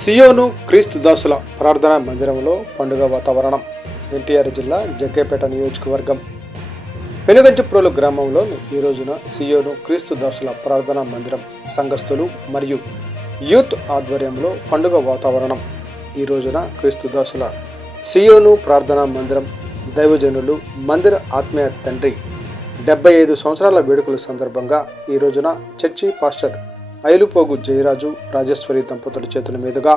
సియోను క్రీస్తు దాసుల ప్రార్థనా మందిరంలో పండుగ వాతావరణం. ఎన్టీఆర్ జిల్లా జగ్గేపేట నియోజకవర్గం పెనుగంచిప్రోలు గ్రామంలో ఈ రోజున సియోను క్రీస్తు దాసుల ప్రార్థనా మందిరం సంఘస్థులు మరియు యూత్ ఆధ్వర్యంలో పండుగ వాతావరణం. ఈ రోజున క్రీస్తు దాసుల సియోను ప్రార్థనా మందిరం దైవజనులు మందిర ఆత్మీయ తండ్రి 75 సంవత్సరాల వేడుకల సందర్భంగా ఈ రోజున చర్చి పాస్టర్ ఐలుపోగు జయరాజు రాజేశ్వరి దంపతుల చేతుల మీదుగా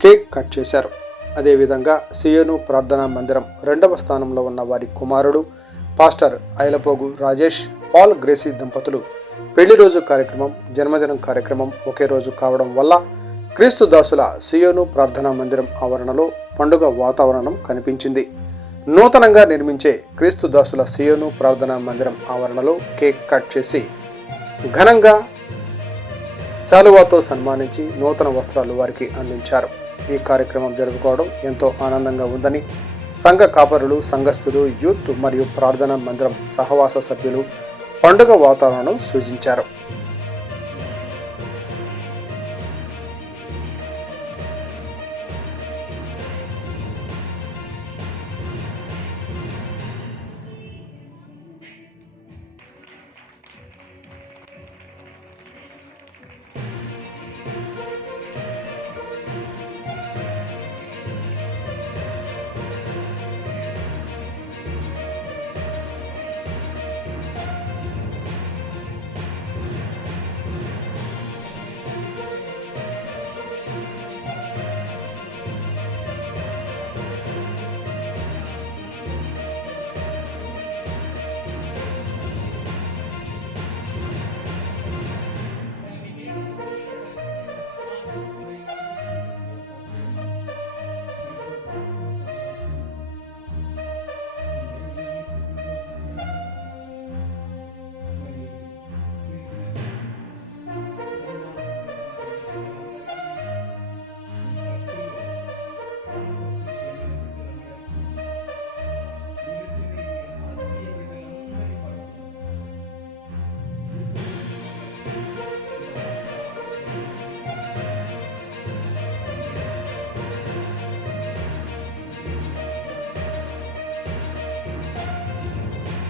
కేక్ కట్ చేశారు. అదేవిధంగా సియోను ప్రార్థనా మందిరం 2వ స్థానంలో ఉన్న వారి కుమారుడు పాస్టర్ ఐలపోగు రాజేష్ పాల్ గ్రేసీ దంపతులు పెళ్లి రోజు కార్యక్రమం, జన్మదినం కార్యక్రమం ఒకే రోజు కావడం వల్ల క్రీస్తు దాసుల సియోను ప్రార్థనా మందిరం ఆవరణలో పండుగ వాతావరణం కనిపించింది. నూతనంగా నిర్మించే క్రీస్తు దాసుల సియోను ప్రార్థనా మందిరం ఆవరణలో కేక్ కట్ చేసి ఘనంగా శాలువాతో సన్మానించి నూతన వస్త్రాలు వారికి అందించారు. ఈ కార్యక్రమం జరుపుకోవడం ఎంతో ఆనందంగా ఉందని సంఘ కాపరులు, సంఘస్థులు, యూత్ మరియు ప్రార్థనా మందిరం సహవాస సభ్యులు పండుగ వాతావరణం సూచించారు.